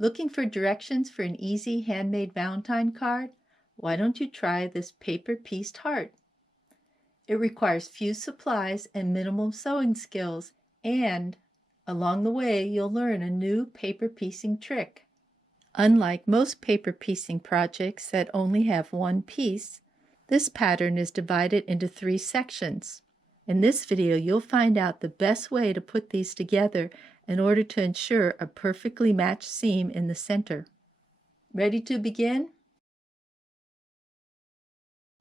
Looking for directions for an easy handmade Valentine card? Why don't you try this paper-pieced heart? It requires few supplies and minimal sewing skills, and along the way you'll learn a new paper piecing trick. Unlike most paper piecing projects that only have one piece, this pattern is divided into 3 sections. In this video, you'll find out the best way to put these together in order to ensure a perfectly matched seam in the center. Ready to begin?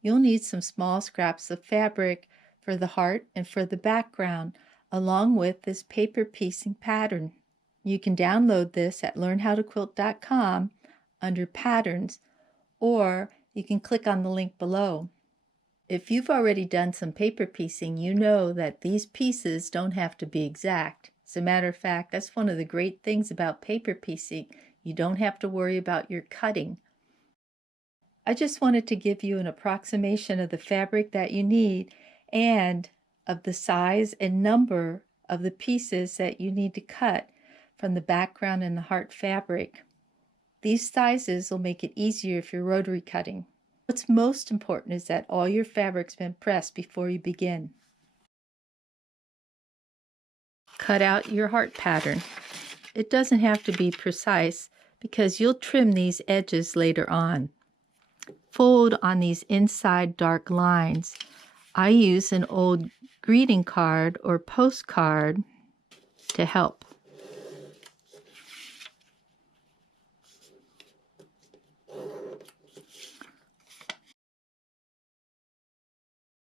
You'll need some small scraps of fabric for the heart and for the background, along with this paper piecing pattern. You can download this at learnhowtoquilt.com under Patterns, or you can click on the link below. If you've already done some paper piecing, you know that these pieces don't have to be exact. As a matter of fact, that's one of the great things about paper piecing. You don't have to worry about your cutting. I just wanted to give you an approximation of the fabric that you need and of the size and number of the pieces that you need to cut from the background and the heart fabric. These sizes will make it easier if you're rotary cutting. What's most important is that all your fabric's been pressed before you begin. Cut out your heart pattern. It doesn't have to be precise because you'll trim these edges later on. Fold on these inside dark lines. I use an old greeting card or postcard to help.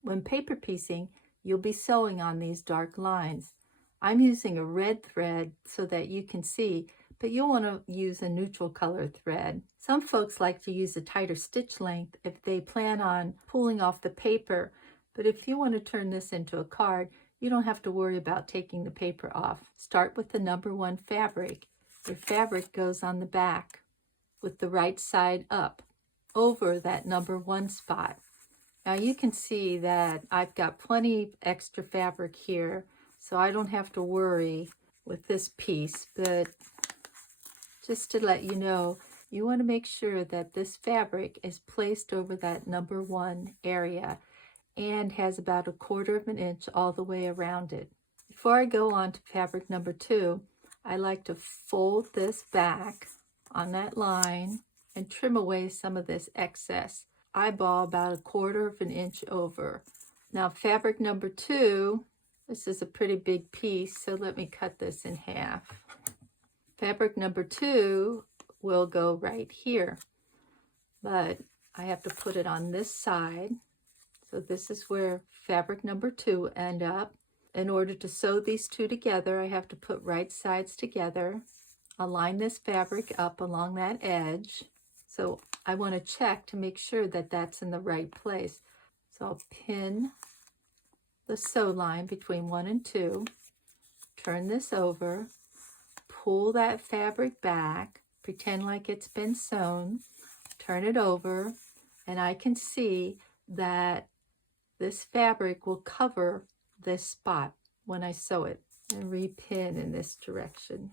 When paper piecing, you'll be sewing on these dark lines. I'm using a red thread so that you can see, but you'll want to use a neutral color thread. Some folks like to use a tighter stitch length if they plan on pulling off the paper, but if you want to turn this into a card, you don't have to worry about taking the paper off. Start with the number 1 fabric. Your fabric goes on the back with the right side up over that number 1 spot. Now you can see that I've got plenty extra fabric here, so I don't have to worry with this piece, but just to let you know, you want to make sure that this fabric is placed over that number 1 area and has about 1/4 inch all the way around it. Before I go on to fabric number 2, I like to fold this back on that line and trim away some of this excess. Eyeball about 1/4 inch over. Now fabric number 2, this is a pretty big piece, so let me cut this in half. Fabric number 2 will go right here, but I have to put it on this side. So this is where fabric number 2 end up. In order to sew these two together, I have to put right sides together, align this fabric up along that edge. So I want to check to make sure that that's in the right place. So I'll pin the sew line between 1 and 2, turn this over, pull that fabric back, pretend like it's been sewn, turn it over, and I can see that this fabric will cover this spot when I sew it, and repin in this direction.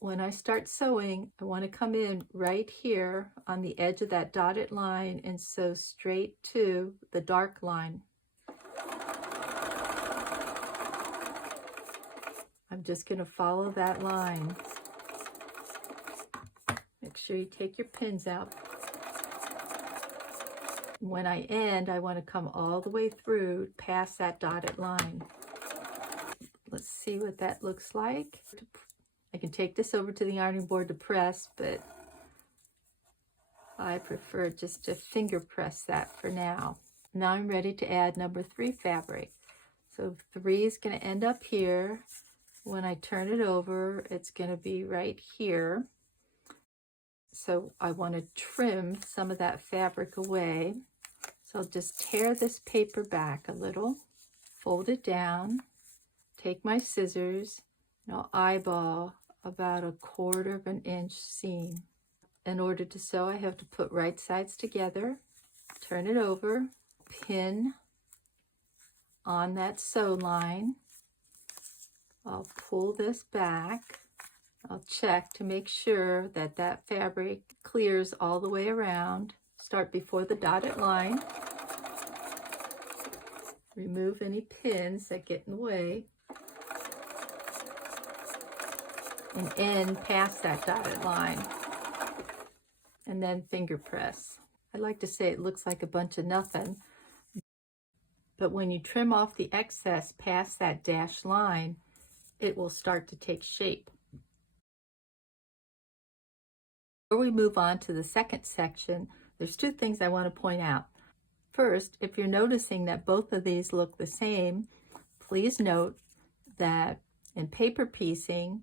When I start sewing, I want to come in right here on the edge of that dotted line and sew straight to the dark line. I'm just going to follow that line. Make sure you take your pins out. When I end, I want to come all the way through past that dotted line. Let's see what that looks like. I can take this over to the ironing board to press, but I prefer just to finger press that for now. Now I'm ready to add number 3 fabric. So 3 is going to end up here. When I turn it over, it's going to be right here. So I want to trim some of that fabric away. So I'll just tear this paper back a little, fold it down, take my scissors, and I'll eyeball about 1/4 inch seam. In order to sew, I have to put right sides together, turn it over, pin on that sew line. I'll pull this back I'll check to make sure that that fabric clears all the way around. Start before the dotted line. Remove any pins that get in the way. And end past that dotted line. And then finger press. I like to say it looks like a bunch of nothing. But when you trim off the excess past that dashed line, it will start to take shape. Before we move on to the second section, there's two things I want to point out. First, if you're noticing that both of these look the same, please note that in paper piecing,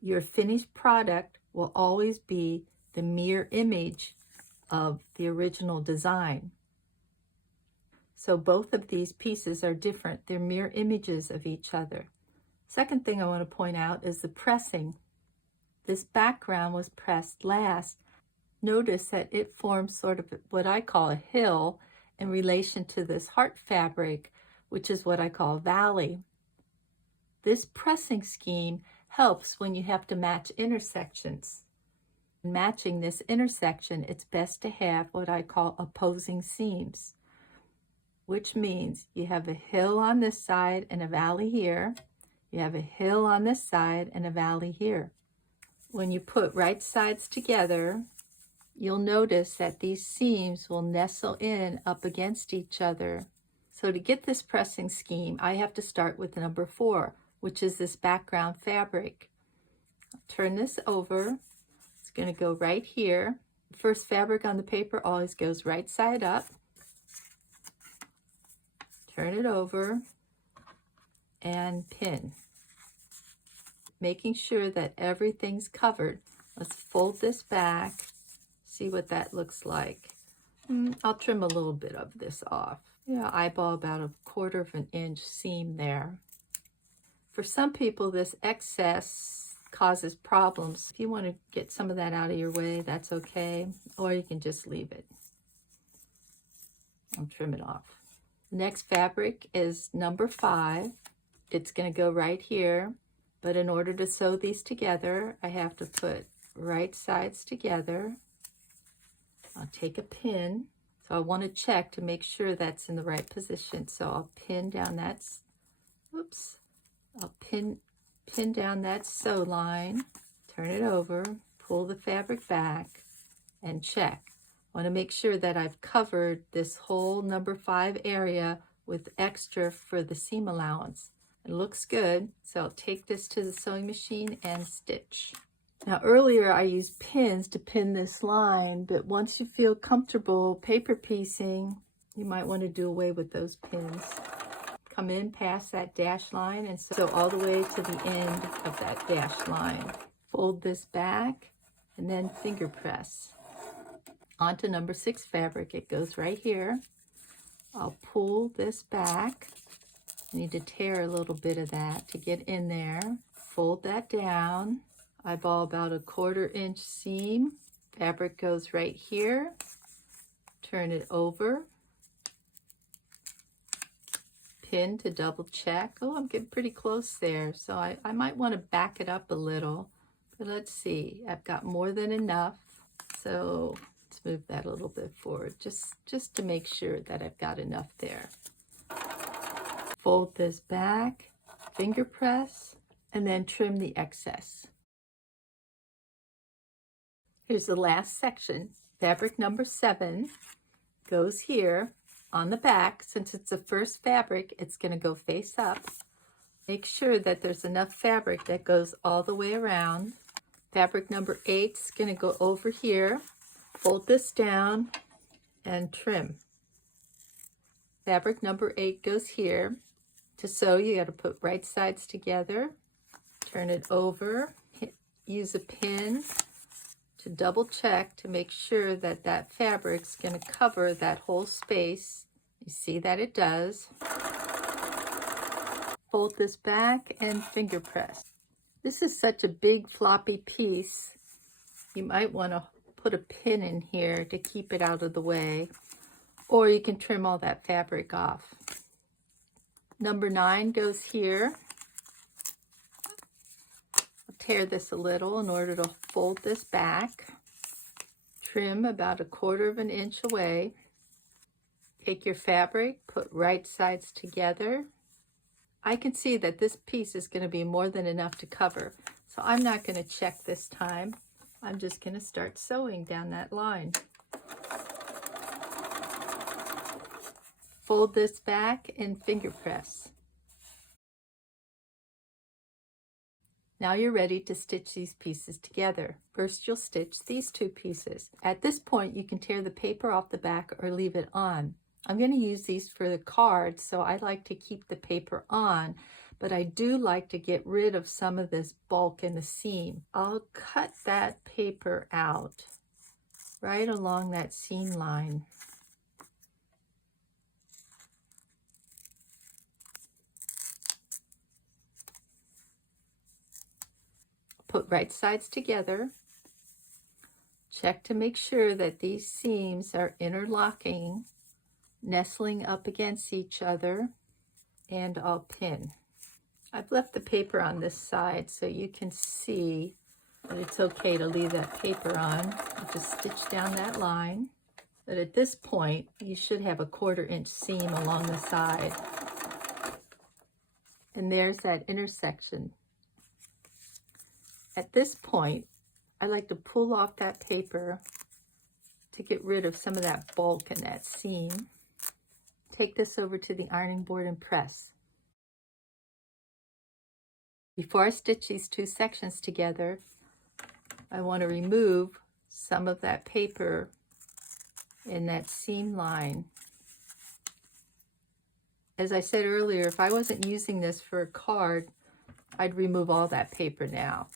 your finished product will always be the mirror image of the original design. So both of these pieces are different. They're mirror images of each other. Second thing I want to point out is the pressing. This background was pressed last. Notice that it forms sort of what I call a hill in relation to this heart fabric, which is what I call a valley. This pressing scheme helps when you have to match intersections. In matching this intersection, it's best to have what I call opposing seams, which means you have a hill on this side and a valley here. You have a hill on this side and a valley here. When you put right sides together, you'll notice that these seams will nestle in up against each other. So to get this pressing scheme, I have to start with number 4, which is this background fabric. I'll turn this over. It's going to go right here. First fabric on the paper always goes right side up. Turn it over and pin, making sure that everything's covered. Let's fold this back, see what that looks like. I'll trim a little bit of this off. Yeah, eyeball about 1/4 inch seam there. For some people, this excess causes problems. If you want to get some of that out of your way, that's okay, or you can just leave it. I'll trim it off. The next fabric is number 5. It's going to go right here, but in order to sew these together, I have to put right sides together. I'll take a pin. So I want to check to make sure that's in the right position. So I'll pin down that, I'll pin down that sew line, turn it over, pull the fabric back, and check. I want to make sure that I've covered this whole number 5 area with extra for the seam allowance. It looks good, so I'll take this to the sewing machine and stitch. Now earlier I used pins to pin this line, but once you feel comfortable paper piecing, you might want to do away with those pins. Come in past that dash line and sew all the way to the end of that dash line. Fold this back and then finger press. Onto number 6 fabric, it goes right here. I'll pull this back. I need to tear a little bit of that to get in there. Fold that down. Eyeball about 1/4 inch seam. Fabric goes right here. Turn it over. Pin to double check. Oh, I'm getting pretty close there. So I might want to back it up a little. But let's see. I've got more than enough. So let's move that a little bit forward. Just to make sure that I've got enough there. Fold this back, finger press, and then trim the excess. Here's the last section. Fabric number 7 goes here on the back. Since it's the first fabric, it's going to go face up. Make sure that there's enough fabric that goes all the way around. Fabric number 8 is going to go over here. Fold this down and trim. Fabric number 8 goes here. To sew, you got to put right sides together, turn it over, use a pin to double check to make sure that that fabric's going to cover that whole space. You see that it does. Fold this back and finger press. This is such a big floppy piece. You might want to put a pin in here to keep it out of the way, or you can trim all that fabric off. Number 9 goes here. I'll tear this a little in order to fold this back. Trim about 1/4 inch away. Take your fabric, put right sides together. I can see that this piece is going to be more than enough to cover, so I'm not going to check this time. I'm just going to start sewing down that line. Fold this back and finger press. Now you're ready to stitch these pieces together. First, you'll stitch these 2 pieces. At this point, you can tear the paper off the back or leave it on. I'm going to use these for the cards, so I like to keep the paper on, but I do like to get rid of some of this bulk in the seam. I'll cut that paper out right along that seam line. Put right sides together. Check to make sure that these seams are interlocking, nestling up against each other, and I'll pin. I've left the paper on this side so you can see that it's okay to leave that paper on. You just stitch down that line. But at this point, you should have 1/4 inch seam along the side. And there's that intersection. At this point, I like to pull off that paper to get rid of some of that bulk in that seam. Take this over to the ironing board and press. Before I stitch these 2 sections together, I want to remove some of that paper in that seam line. As I said earlier, if I wasn't using this for a card, I'd remove all that paper now.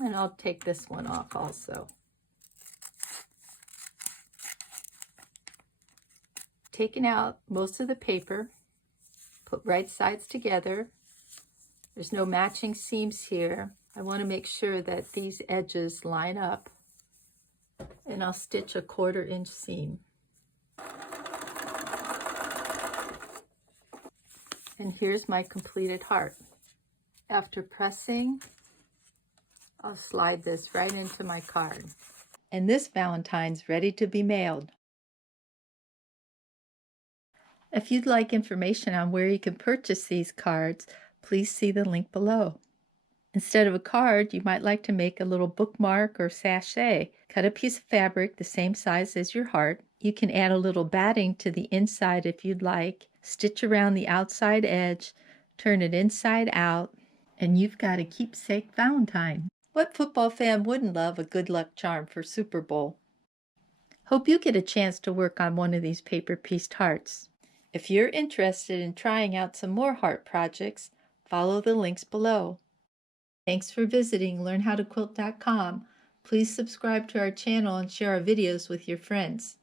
And I'll take this one off also. Taking out most of the paper, put right sides together. There's no matching seams here. I want to make sure that these edges line up, and I'll stitch 1/4 inch seam. And here's my completed heart. After pressing, I'll slide this right into my card. And this Valentine's ready to be mailed. If you'd like information on where you can purchase these cards, please see the link below. Instead of a card, you might like to make a little bookmark or sachet. Cut a piece of fabric the same size as your heart. You can add a little batting to the inside if you'd like. Stitch around the outside edge, turn it inside out, and you've got a keepsake Valentine. What football fan wouldn't love a good luck charm for Super Bowl? Hope you get a chance to work on one of these paper-pieced hearts. If you're interested in trying out some more heart projects, follow the links below. Thanks for visiting LearnHowToQuilt.com. Please subscribe to our channel and share our videos with your friends.